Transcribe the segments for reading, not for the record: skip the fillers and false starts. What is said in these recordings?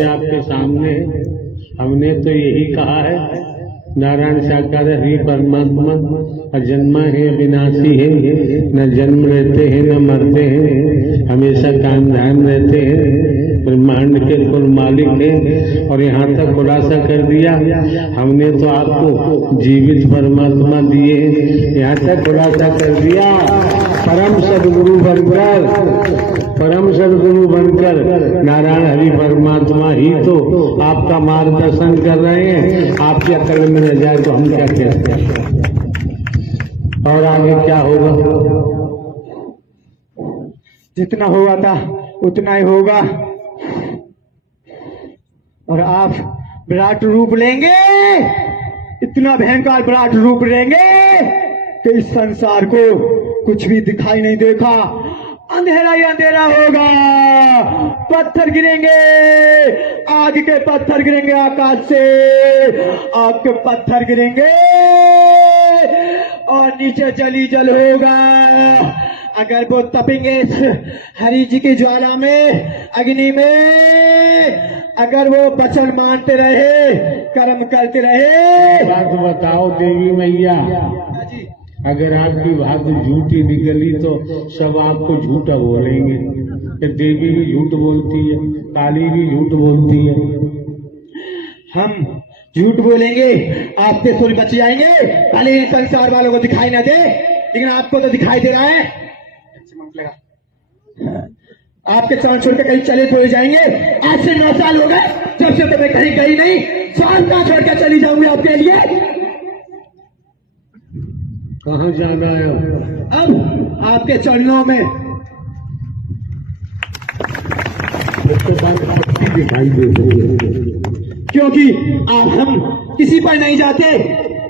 आपके सामने हमने तो यही कहा है, नारायण साकार हरि परमात्मा अजन्मा है, विनाशी है, न जन्म रहते हैं न मरते हैं, हमेशा काम ध्यान रहते हैं, ब्रह्मांड के कुल मालिक हैं। और यहाँ तक खुलासा कर दिया हमने तो आपको जीवित परमात्मा दिए, यहाँ तक खुलासा कर दिया परम सदगुरु बनकर नारायण हरि परमात्मा ही तो आपका मार्गदर्शन कर रहे हैं। आपकी अकल में न जाए तो हम क्या कहते हैं, और आगे क्या होगा? जितना हुआ था उतना ही होगा, और आप विराट रूप लेंगे, इतना भयंकर विराट रूप लेंगे कि इस संसार को कुछ भी दिखाई नहीं देखा, अंधेरा ही अंधेरा होगा। पत्थर गिरेंगे, आग के पत्थर गिरेंगे, आकाश से आग के पत्थर गिरेंगे और नीचे जली जल होगा। अगर वो तपेंगे हरि जी की ज्वाला में, अग्नि में, अगर वो वचन मानते रहे, कर्म करते रहे। बात बताओ देवी मैया, अगर आपकी बात झूठी निकली तो सब आपको झूठा बोलेंगे। देवी भी झूठ बोलती है, काली भी झूठ बोलती है। हम झूठ बोलेंगे, आपके सुर बच जाएंगे, भले संसार वालों को दिखाई ना दे, लेकिन आपको तो दिखाई दे रहा है। आपके चरण छोड़ के कहीं चले थोड़े जाएंगे। आज से 9 साल हो गए जब से तो मैं कहीं गई नहीं, स्वास्थ्य का छोड़ के चली जाऊंगी आपके लिए। कहाँ जाना है अब आपके चरणों में दिखाई दे, क्योंकि हम किसी पर नहीं जाते,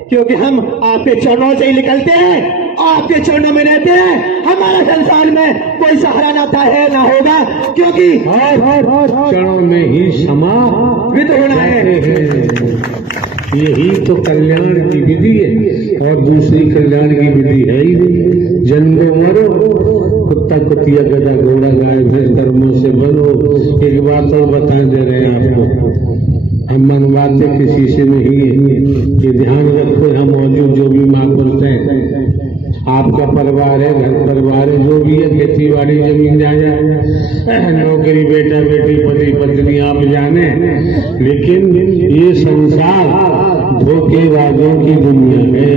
क्योंकि हम आपके चरणों से ही निकलते हैं, आपके चरणों में रहते हैं। हमारा संसार में कोई सहारा ना था, है ना होगा, क्योंकि चरणों में ही समाहित होना है। यही तो कल्याण की विधि है, और दूसरी कल्याण की विधि है ही नहीं। जन्मो मरो, कुत्ता कुतिया गधा घोड़ा गाय भैंस कर्मों से बनो। एक बात और बता दे रहे हैं आपको, हम मनवाते किसी से नहीं है, ये ध्यान रखो। हम मौजूद जो भी महापुरुष हैं, आपका परिवार है, घर परिवार है, जो भी है, खेती बाड़ी जमीन जाए, नौकरी बेटा बेटी पति पत्नी आप जाने, लेकिन ये संसार धोखेबाजों की दुनिया है,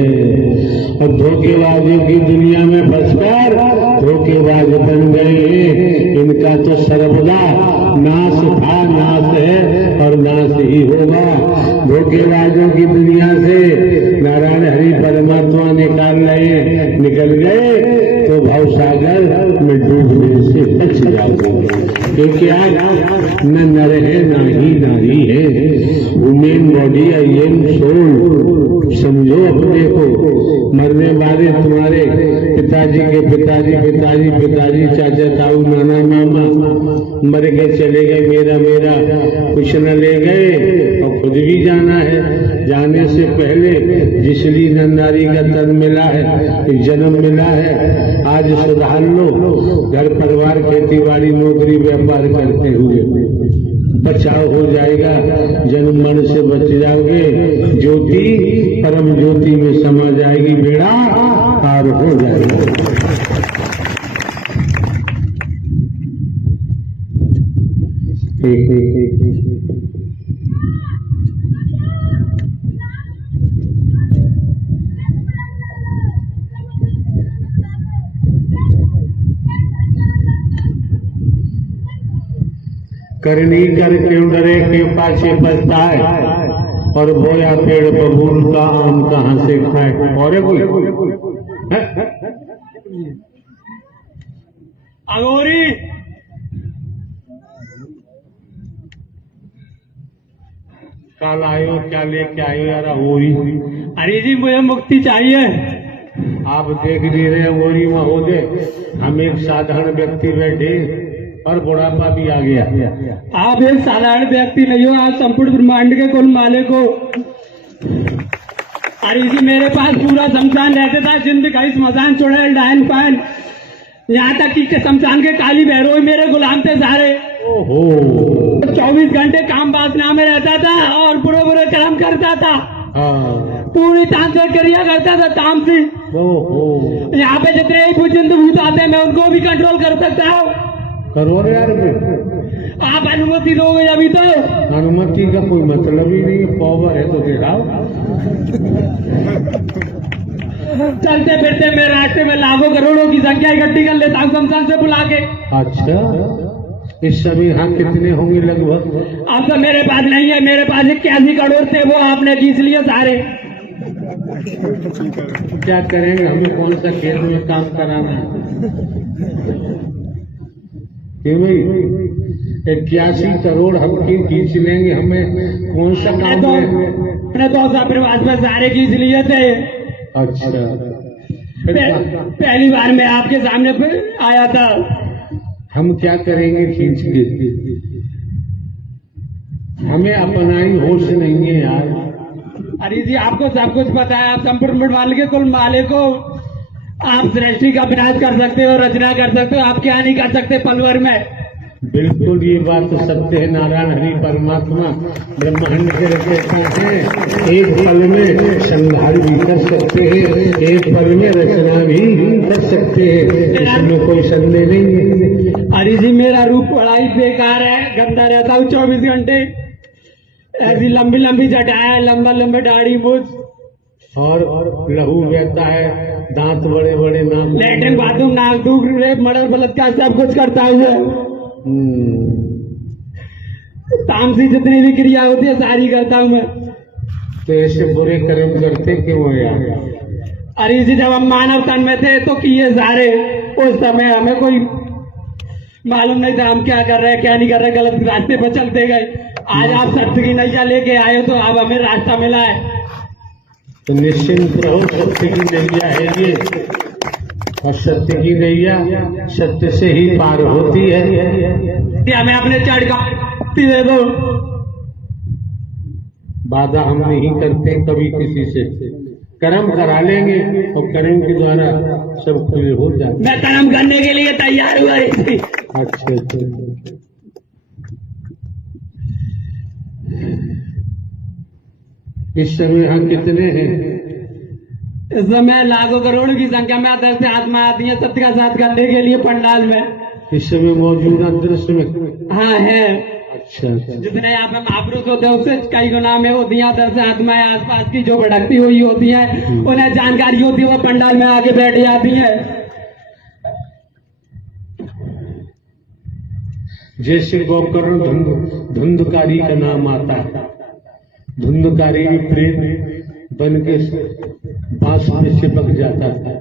और धोखेबाजों की दुनिया में फंसकर धोखेबाज बन गए। इनका तो सर्वदा नाश था, नाश है और नाश ही होगा। धोखेबाजों की दुनिया से नारायण हरि परमात्मा निकल गए तो भवसागर में डूबने से बच जाओगे। क्योंकि आज न नर है ना ही नारी है, women body I am soul. समझो अपने को। मरने वाले तुम्हारे पिताजी के पिताजी पिताजी पिताजी, चाचा ताऊ नाना मामा मर के चले गए, मेरा कुछ न ले गए, और खुद भी जाना है। जाने से पहले जिसली नारी का तन मिला है, जन्म मिला है, आज सुधार लो। घर परिवार खेती बाड़ी नौकरी व्यापार करते हुए बचाव हो जाएगा, जन्म मरण से बच जाओगे, ज्योति परम ज्योति में समा जाएगी, बेड़ा पार हो जाएगा। करनी कर क्यों डरे के पाछे पछताए, और बोया पेड़ बबूल का आम कहाँ से खाए। और कोई अगोरी कल आयो, क्या लेके आयो यार? अगोरी, अरे जी मुझे मुक्ति चाहिए। आप देख नहीं रहे अगोरी महोदय, हम एक साधारण व्यक्ति बैठे और बुढ़ापा भी आ गया। आप एक साधारण व्यक्ति नहीं हो, आप संपूर्ण ब्रह्मांड के कुल मालिक हो। अरे जी मेरे पास पूरा शमशान रहता था, जिंद का स्मशान छोड़ा डायन पान, यहाँ तक कि शमशान के काली भैरव मेरे गुलाम थे सारे। ओहो 24 घंटे काम वासना में रहता था और बुरे बुरे कर्म करता था। हाँ पूरी तामसिक क्रिया करता था तामसिक। ओहो यहाँ पे जितने ही पूजन भूत आते हैं मैं उनको भी कंट्रोल कर सकता हूँ। करो रे यार आप अनुमति दोगे अभी तो? अनुमति का कोई मतलब ही नहीं, पावर है तो दिखाओ। चलते फिरते मैं रास्ते में लाखों करोड़ों की संख्या इकट्ठी कर लेता हूँ शमशान से बुला के। अच्छा इस समय यहाँ कितने होंगे लगभग? अब तो मेरे पास नहीं है, मेरे पास 81 करोड़ थे, वो आपने खींच लिए सारे। क्या करेंगे, हमें कौन सा खेत में काम कराना है? क्यों भाई 81 करोड़ हम क्यों खींच लेंगे, हमें कौन सा काम है? मैंने तो प्रवास में सारे खींच लिए थे। अच्छा पहली बार मैं आपके सामने पे आया था। हम क्या करेंगे खींच के, हमें अपना ही होश नहीं है यार। अरे जी आपको सब कुछ पता है, आप संपूर्ण मालिक के कुल मालिक को, आप सृष्टि का विनाश कर सकते हो, रचना कर सकते हो, आप क्या नहीं कर सकते पलवर में। बिल्कुल ये बात तो सत्य है। नारायण हरि परमात्मा ब्रह्मांड के रचयिता हैं, एक पल में संहार भी कर सकते हैं, एक पल में रचना भी कर सकते हैं, इसमें कोई संदेह नहीं है। अरे जी मेरा रूप बड़ा ही बेकार है, गंदा रहता हूँ 24 घंटे, ऐसी लंबी लंबी जटाएं, लंबा लंबा दाढ़ी मूछ और लहू बहता है, दांत बड़े बड़े, नाक लैट्रिन बाथरूम नाक दूर रेप मर्डर बलात्कार सब कुछ करता हूँ। तामसी जितनी भी क्रिया होती है सारी करता हूँ मैं। तो ऐसे बुरे कर्म करते क्यों यार? अरे जी जब हम मानव तन में थे तो किए सारे, उस समय हमें कोई मालूम नहीं था हम क्या कर रहे हैं क्या नहीं कर रहे, गलत रास्ते पर चलते गए। आज आप सत्य की नैया लेके आए हो तो अब हमें रास्ता मिला है। तो निश्चिंत रहो, सत्य की नैया है ये, और सत्य की नैया सत्य से ही पार होती है। हमें अपने चढ़ का दे दो। वादा हम नहीं करते कभी किसी से, कर्म करा लेंगे और कर्म के द्वारा सब कुछ हो जाए। मैं कर्म करने के लिए तैयार हुआ। अच्छा इस समय हम कितने हैं? इस समय लाखों करोड़ की संख्या में आदर्श से आत्मा आती है सत्य का साथ करने के लिए पंडाल में। इस समय मौजूदा दृश्य में? हाँ है। अच्छा जितने यहाँ पे महापुरुष होते हैं उससे कई गुना में होती है आदर्श आत्माएं, आसपास की जो भटकती हुई होती है उन्हें जानकारी होती है, वो पंडाल में आके बैठ जाती है। जैसे गोकर्ण धुंधकारी का नाम आता है, धुंधकारी भी प्रेत बन के बांस में चिपक जाता था,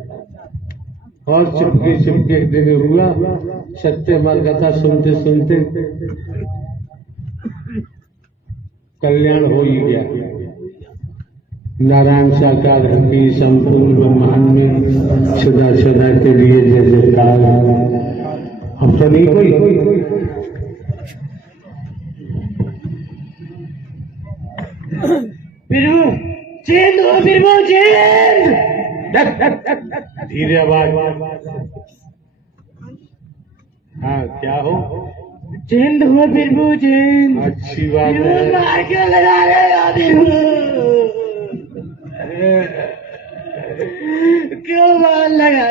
और चिपके चिपके एक दिन हुआ सत्य मर कथा सुनते सुनते कल्याण हो ही गया। नारायण साकार की संपूर्ण ब्रह्मांड में सदा सदा के लिए जय जयकार। अब तो नहीं कोई धीरे आवाज। हाँ क्या हो? चेंद हो बिरबू चेंद। अच्छी बात है। क्यों लगा रहे हो क्यों मार लगा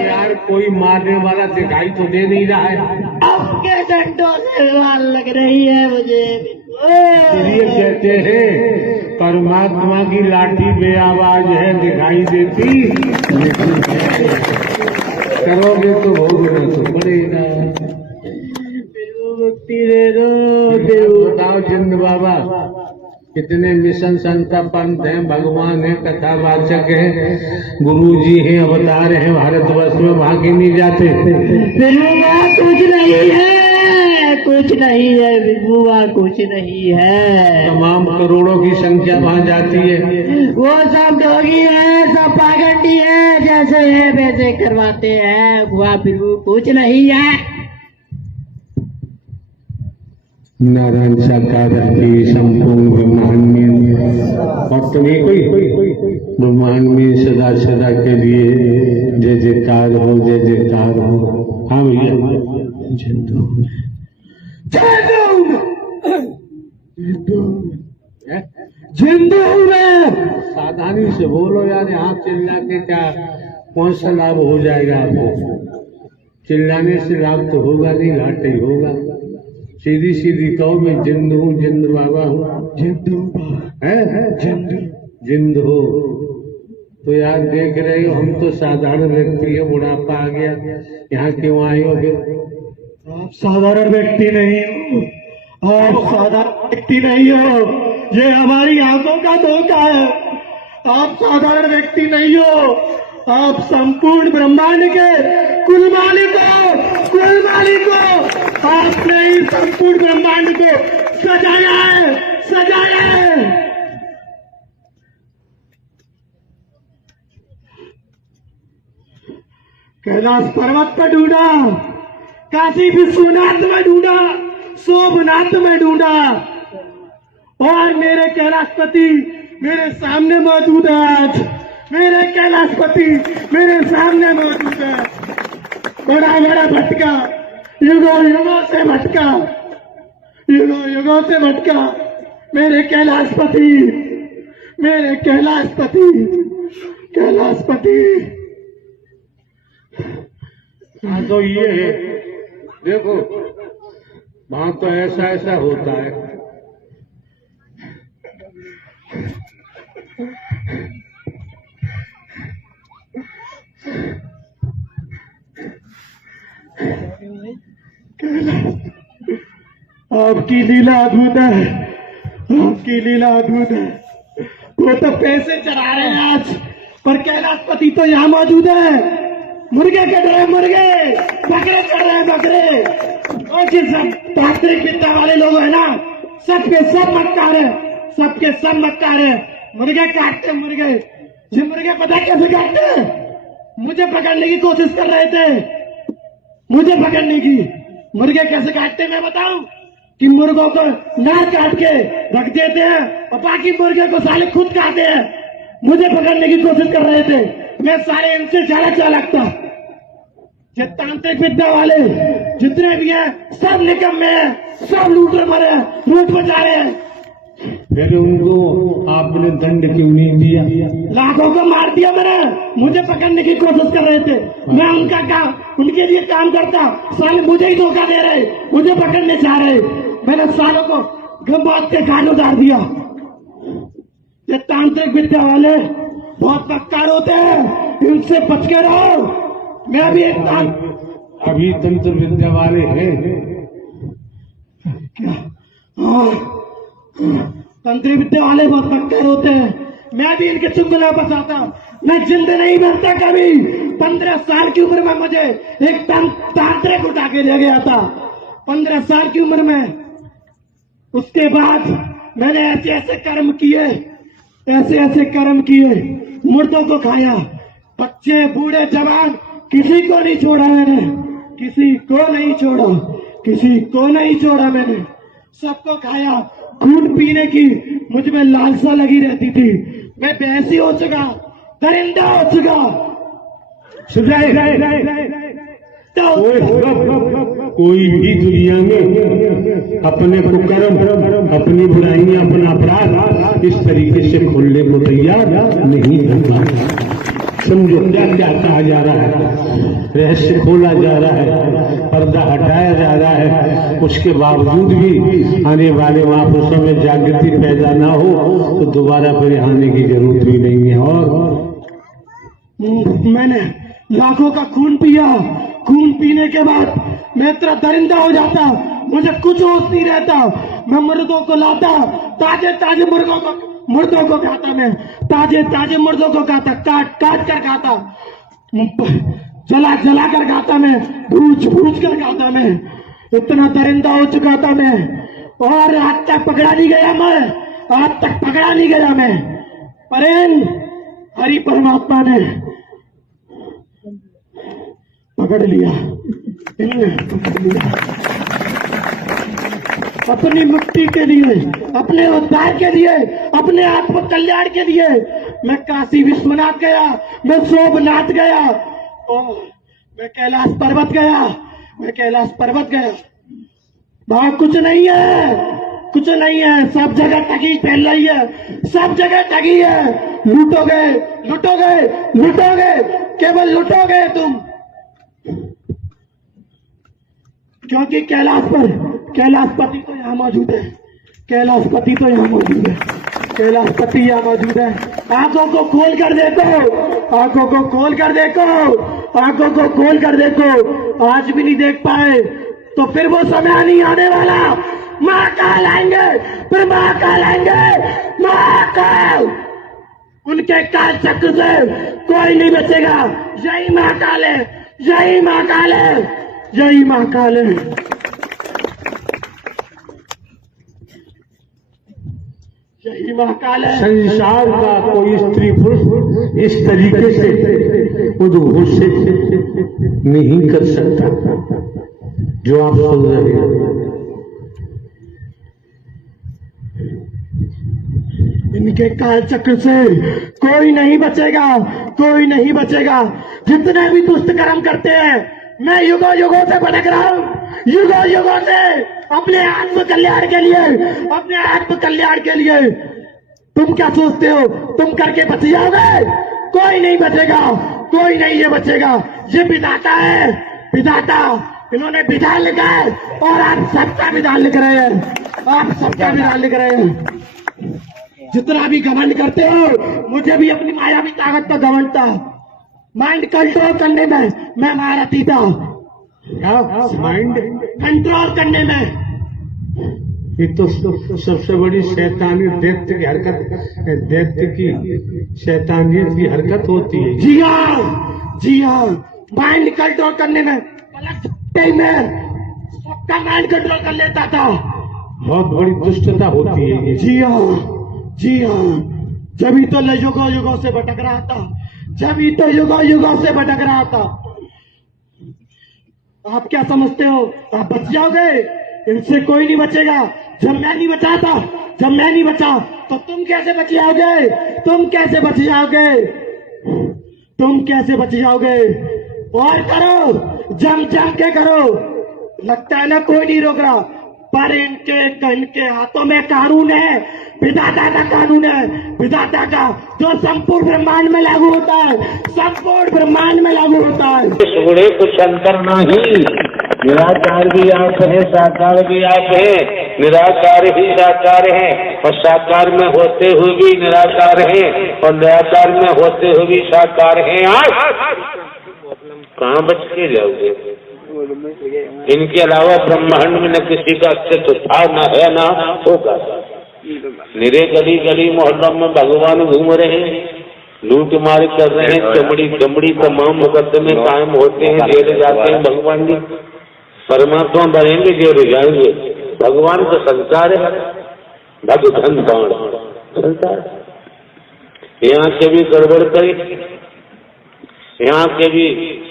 यार कोई मारने वाला दिखाई तो दे नहीं रहा है। अब के डंडों से मार लग रही है मुझे। इसलिए कहते हैं परमात्मा की लाठी बेआवाज है, दिखाई देती करोगे तो भोगना तो पड़ेगा। मुक्ति दे दो। बताओ जिंद बाबा कितने मिशन संता पंथ हैं, भगवान है, कथावाचक है, गुरु जी हैं, अवतार हैं भारतवर्ष में, वहां क्यों नहीं जाते? कुछ नहीं है, कुछ नहीं है विभुआ, कुछ नहीं है। तमाम करोड़ों की संख्या वहां जाती है। वो सब डोगी है, सब पागंडी है, जैसे है वैसे करवाते हैं। वह विभु कुछ नहीं है। नारायण साकार की संपूर्ण ब्रह्मांड में और तुम्हें कोई ब्रह्मांड में सदा सदा के लिए जय जयकार हो, जय जयकार हो। हाँ भैया, जिंदू में सावधानी से बोलो यार, यहाँ चिल्ला के क्या कौन सा लाभ हो जाएगा आपको? चिल्लाने से लाभ तो होगा नहीं, घाटा ही होगा। सीधी सीधी कहो मैं जिंद हूँ, जिंद बाबा हूँ, जिंद हो। तो यार देख रहे हो, हम तो साधारण व्यक्ति है, बुढ़ापा आ गया, यहाँ क्यों आए हो फिर? आप साधारण व्यक्ति नहीं हो, आप साधारण व्यक्ति नहीं हो, ये हमारी आंखों का धोखा है। आप साधारण व्यक्ति नहीं हो, आप संपूर्ण ब्रह्मांड के कुल मालिक हो, कुल मालिक हो। आपने ही संपूर्ण ब्रह्मांड को सजाया है, सजाया है। कैलाश पर्वत पर ढूंढा, काशी विश्वनाथ में ढूंढा, सोमनाथ में ढूंढा, और मेरे कैलाशपति मेरे सामने मौजूद है। आज मेरे कैलाशपति मेरे सामने मौजूद है। बड़ा बड़ा भटका, युगों युगों से भटका, युगों युगों से भटका, मेरे कैलाशपति, मेरे कैलाशपति, कैलाशपति। हाँ तो ये है, देखो वहां तो ऐसा ऐसा होता है। आपकी लीला अद्भुत है, आपकी लीला अद्भुत है। वो तो पैसे चढ़ा रहे हैं आज, पर कैलाशपति तो यहाँ मौजूद है। मुर्गे कट रहे हैं, मुर्गे, बकरे चढ़ रहे हैं, बकरे। और जिन सब तांत्रिक विद्या वाले लोग है ना, सबके सब मक्कार है, सबके सब मक्कार है। मुर्गे काटते मुर्गे, ये मुर्गे पता कैसे काटते हैं? मुझे पकड़ने की कोशिश कर रहे थे, मुझे पकड़ने की। मुर्गे कैसे काटते मैं बताऊं? कि मुर्गों को नाक काट के रख देते हैं और बाकी मुर्गे को साले खुद खाते हैं। मुझे पकड़ने की कोशिश कर रहे थे, मैं सारे इनसे ज्यादा चालाक था। ये तांत्रिक विद्या वाले जितने भी हैं सब निकम्मे हैं, सब लूट मरे हैं, लूट बचा रहे हैं। फिर उनको आपने दंड क्यों नहीं दिया? लाखों को मार दिया मैंने, मुझे पकड़ने की कोशिश कर रहे थे। मैं उनका काम, उनके लिए काम करता, साले मुझे ही धोखा दे रहे, मुझे पकड़ने चाह रहे। मैंने सालों को गंबात के घाट उतार दिया। ये तांत्रिक विद्या वाले बहुत मक्कार होते हैं, इनसे बच के रहो। मैं भी एक अभी तंत्र विद्या वाले हैं क्या? हाँ, तंत्र विद्या वाले बहुत मक्कार होते हैं। मैं भी इनके चुंगला बचाता, मैं जिंदा नहीं बनता कभी। 15 साल की उम्र में मुझे एक तांत्रिक उठा के ले गया था, 15 साल की उम्र में। उसके बाद मैंने ऐसे ऐसे कर्म किए, ऐसे ऐसे कर्म किए, मुर्दों को खाया, बच्चे बूढ़े जवान किसी को नहीं छोड़ा मैंने, किसी को नहीं छोड़ा, किसी को नहीं छोड़ा मैंने, सबको खाया। खून पीने की मुझ में लालसा लगी रहती थी। मैं भैंसी हो चुका, दरिंदा हो चुका। कोई भी दुनिया में अपने कुकर्म, अपनी बुराइयां, अपना अपराध इस तरीके से खोलने को तैयार नहीं होगा। समझो क्या क्या कहा जा रहा है, रहस्य खोला जा रहा है, पर्दा हटाया जा रहा है। उसके बावजूद भी आने वाले महापुरुषों में जागृति पैदा ना हो तो दोबारा फिर आने की जरूरत भी नहीं है। और मैंने लाखों का खून पिया, खून पीने के बाद मैं इतना दरिंदा हो जाता, मुझे कुछ होश नहीं रहता। मैं मुर्दों को लाता, ताजे ताजे मुर्दों को खाता, मैं ताजे ताजे मुर्दों को खाता, काट काट कर खाता, जला जला कर खाता, मैं भूज भूज कर खाता। मैं इतना दरिंदा हो चुका था मैं, और आज तक पकड़ा नहीं गया मैं, आज तक पकड़ा नहीं गया मैं। पर हरि परमात्मा ने पकड़ लिया, पकड़ लिया। अपनी मुक्ति के लिए, अपने उद्धार के लिए, अपने आत्म कल्याण के लिए मैं काशी विश्वनाथ गया, मैं सोमनाथ गया, मैं कैलाश पर्वत गया, मैं कैलाश पर्वत गया, वहां कुछ नहीं है, कुछ नहीं है, सब जगह ठगी फैल रही है, सब जगह ठगी है। लूटोगे लूटोगे लूटोगे, केवल लूटोगे तुम, क्योंकि कैलाशपति तो यहाँ मौजूद है, कैलाशपति तो यहाँ मौजूद है, कैलाशपति यहाँ मौजूद है। आंखों को खोल कर देखो, आंखों को खोल कर देखो, आंखों को खोल कर देखो। आज भी नहीं देख पाए तो फिर वो समय नहीं आने वाला, महाकाल आएंगे, फिर महाकाल आएंगे, महाकाल। उनके काल चक्र से कोई नहीं बचेगा। यही महाकाल है, यही महाकाल है, यही महाकाल है। यही महाकाल है। संसार का कोई स्त्री पुरुष इस तरीके से उद्घोषित नहीं कर सकता जो आप सुन रहे हैं। इनके काल चक्र से कोई नहीं बचेगा, कोई नहीं बचेगा। जितने भी दुष्ट कर्म करते हैं, मैं युगों युगों से भटक रहा हूं, युगों युगों से अपने आत्म कल्याण के लिए, अपने आत्म कल्याण के लिए। तुम क्या सोचते हो तुम करके बच जाओगे? कोई नहीं बचेगा, कोई नहीं ये बचेगा। ये विधाता है, विधाता। इन्होंने विधान लिखा है और आप सबका विधान लिख रहे हैं, आप सबका विधान लिख रहे हैं। जितना भी घमंड करते हो, मुझे भी अपनी मायावी ताकत का घमंड था। माइंड कंट्रोल करने में मैं महारथी था। माइंड कंट्रोल करने में ये तो सबसे बड़ी शैतानी दैत्य की हरकत, दैत्य की शैतानियत की हरकत होती है। जी हाँ, जी हाँ। माइंड कंट्रोल करने में मैं सबका माइंड कंट्रोल कर लेता था। बहुत बड़ी दुष्टता होती है। जी हाँ, जी हाँ। जब ही तो युगों युगों से भटक रहा था, जब ही तो युगों युगों से भटक रहा था। आप क्या समझते हो आप बच जाओगे? इनसे कोई नहीं बचेगा। जब मैं नहीं बचा था, जब मैं नहीं बचा तो तुम कैसे बच जाओगे? तुम कैसे बच जाओगे? तुम कैसे बच जाओगे? और करो, जम जम के करो। लगता है ना कोई नहीं रोक रहा, पर इनके हाथों में कानून है, विधाता का कानून है, विधाता का, जो संपूर्ण ब्रह्मांड में लागू होता है, संपूर्ण ब्रह्मांड में लागू होता है। थोड़े कुछ अंतर नहीं, निराकार भी आप है, साकार भी आप है, निराकार ही साकार है, और साकार में होते हुए भी निराकार है, और निराकार में होते हुए भी साकार है। आप कहाँ बच के जाओगे? इनके अलावा ब्रह्मांड में न किसी का अस्तित्व था, न है, न होगा। निरे गली गली मोहल्लों में भगवान घूम रहे हैं, लूट मार कर रहे हैं, चमड़ी चमड़ी तमाम मुकदमे कायम होते हैं, जेल जाते हैं भगवान जी। परमात्मा बनेंगे, जेल जाएंगे। भगवान का संसार है, भगधन बाण संसार। यहाँ के भी गड़बड़ करे, यहाँ के भी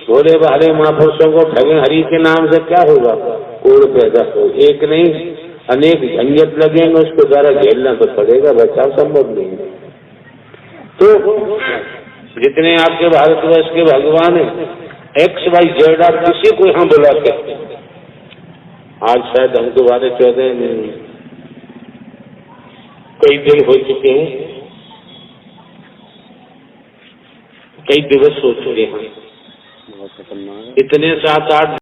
भोले भाले महापुरुषों को ठगे, हरि के नाम से क्या होगा? कोड़ पैदा हो, एक नहीं अनेक झंझट लगेंगे, उसको द्वारा झेलना तो पड़ेगा, बचाव संभव नहीं है। तो जितने आपके भारतवर्ष के भगवान है, XYZ, आप किसी को यहाँ बुला सकते हैं। आज शायद हम दोबारा 14 कई दिन हो चुके हैं, कई दिवस हो चुके हैं, इतने 7-8